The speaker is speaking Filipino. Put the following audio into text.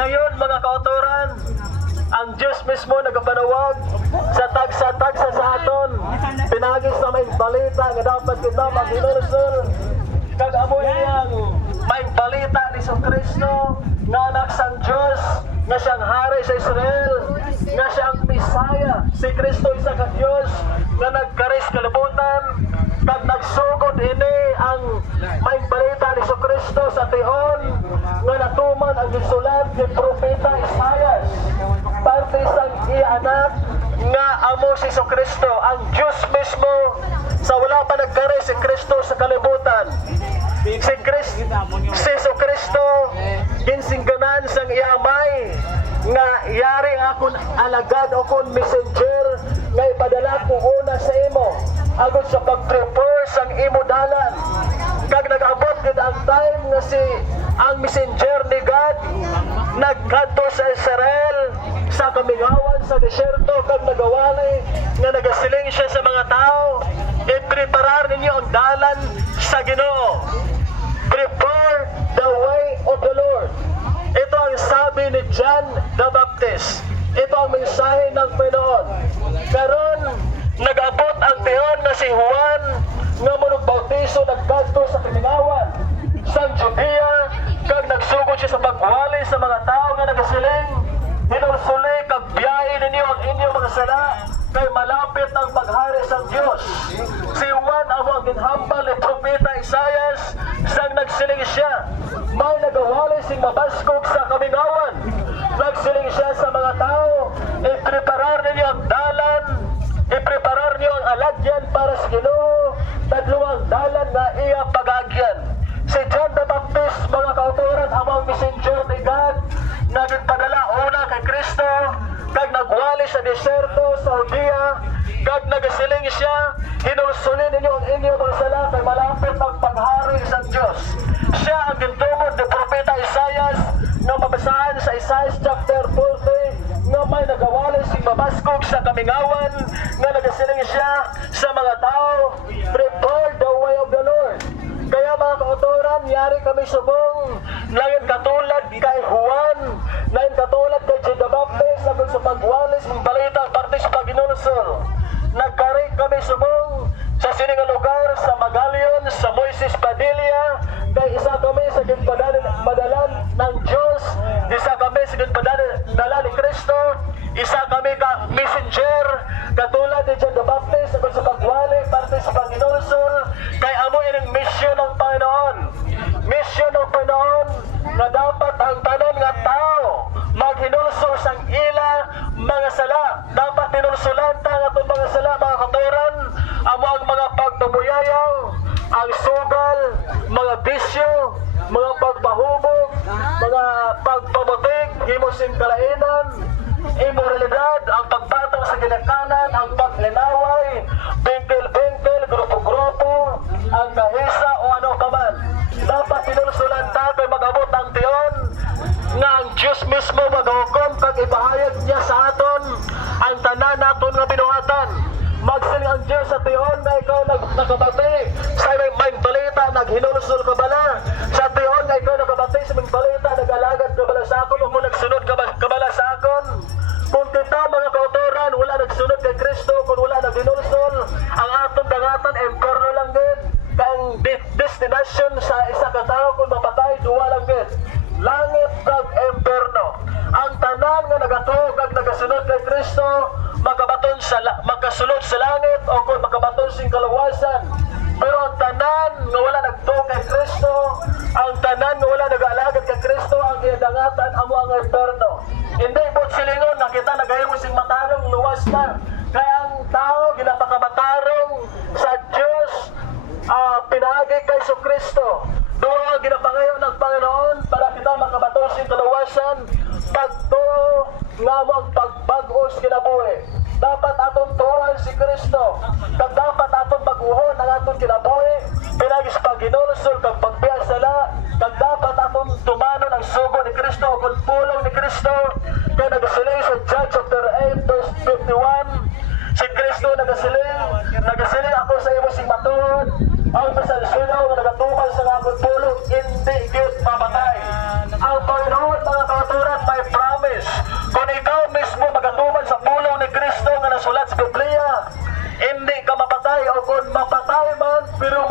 Ngayon mga kauturan, ang Diyos mismo nagapanawag sa tagsa-tagsa sa aton. Pinagis na may balita nga dapat kita mag-inursol. Kag amoy niyang may balita ni Kristo nga anak sang Diyos, nga siyang hari sa Israel, nga siyang Misaya. Si Kristo isa ka Diyos nga nagkaris kalibutan. Kag nagsugod ini ang may balita ni Kristo sa tihon nga natuman ang gisulat ni Propeta Isaias. Parte sang ianak nga amo si Kristo, ang Diyos mismo sa wala pa nagkaris si Kristo sa kalibutan. Si Kristo ginsingganan sang iamay nga yari akon alagad o kon messenger nga ipadala ko una sa imo agud sa pag-prepare sang imo dalan. Kag nag-abot gid ang time nga si ang messenger ni God nagkadto sa Israel sa kamingawan sa desyerto kag nagawali nga nagasiling siya sa mga tao, i-preparar ninyo ang dalan sa Ginoo. Prepare the way of the Lord. Ito ang sabi ni John the Baptist. Ito ang mensahe ng Panginoon. Karon nag-abot ang tiyon na si Juan nga manugbautiso nagkadto sa kamingawan sa Judea kag nagsugod siya sa pagwali sa mga tao nga nagasiling, hinulsuli kag biyahe ninyo ang inyong mga sala kay malapit ang paghari sa Diyos. Si Juan amo ang ginhambal ni Propeta Isaias sang nagsiling siya, may nagawali sing mabaskog sa kamingawan. Nagsiling siya sa mga tao, i-preparar ninyo ang dalan, i-preparar niyo ang alagyan para sa Ginoo, tadluang dalan nga iya pagagyan. Si John the Baptist, mga kauturan, amang messenger ni God, nagpadala una kay Kristo, kag nagwali sa deserto sa Judea, kag nagasiling siya, hinulsulin ninyo ang inyong mga sala kay malapit ang paghari sa Diyos. Siya ang gintungod ni Propeta Isaias na mabasahan sa Isaiah chapter 40 nga may nagawali si mabaskog sa kamingawan nga nagasiling siya sa mga tao, prepare the way of the Lord. Kaya mga kauturan, yari kami subong lain katulad kay Juan, lain katulad kay John the Baptist agad sa pagwalis ng balita parte sa paginulsol. Nagkari kami subong sa sining lugar sa Magalion, sa Moises Padilla, kay isa kami sa ginpadalan ng Diyos, isa kami sa ginpadalan ni Kristo, isa kami ka messenger katulad ni John the Baptist agad sa pagwali parte sa paginulsol. Kay amo ining mission ng Panginoon. Mission ng Panginoon na dapat ang tanan nga tao maghinulsol sang ila mga sala. Dapat hinulsulan ta nga itong mga sala, mga katuran, amo ang mga pagtubuyayaw, ang sugal, mga bisyo, mga pagpahubog, mga pagpabutig, himosing kalainan, imoralidad, ang pagpatong sa ginakanan, ang paglinaway, bengkel-bengkel, grupo-grupo, ang kahisa o ano pa man. Dapat hinulsulan ta kay mag-abot ang tiyon nga ang Diyos mismo maghukom kag ipahayag niya sa aton ang tanan naton nga binuhatan. Magsiling ang Diyos sa tiyon na ikaw nakabati sa may balita, naghinulsul ka bala sa tiyon na ikaw nakabati sa may balita, nag-alagad ka bala sa akon o kung nagsunod ka bala sa akon. Kung kita mga kauturan wala nagsunod kay Kristo, kung wala naghinulsul, ang aton dangatan emperno lang din. Kang destination sa isa ka tao kung mapatay duwa lang din, langit kag emperno. Ang tanan nga nagatuo kag nagasunod kay Kristo makasulod sa langit o kung makabaton sing kaluwasan. Pero ang tanan nga wala nagtuo kay Kristo, ang tanan nga wala nag-aalagad kay Kristo, ang iyadangatan amo ang emperno. Hindi po silingon na kita nagahimo sing matarong luwas na. Kaya ang tao ginapakabatarong sa Diyos, pinaagi kay Kristo. Doon ang ginapangayon ng Panginoon para kita makabaton sing kaluwasan, pagtuo nga mo ang pagbagos kinabuhi. Dapat atong tuwan si Kristo, kag dapat atong pag-uhon ang atong kinabuhi, pinagis paghinulsol kag pagbiya sala, kag dapat atong tumanon ang sugo ni Kristo o kung pulong ni Kristo. Kaya nagasiling sa John chapter 8 verse 51, si Kristo nagasiling ako sa imo sing matuod, ang masalsunaw nga nagatuman sa akong pulong, hindi gyud mamatay. Ang Panginoon mga kauturan may pero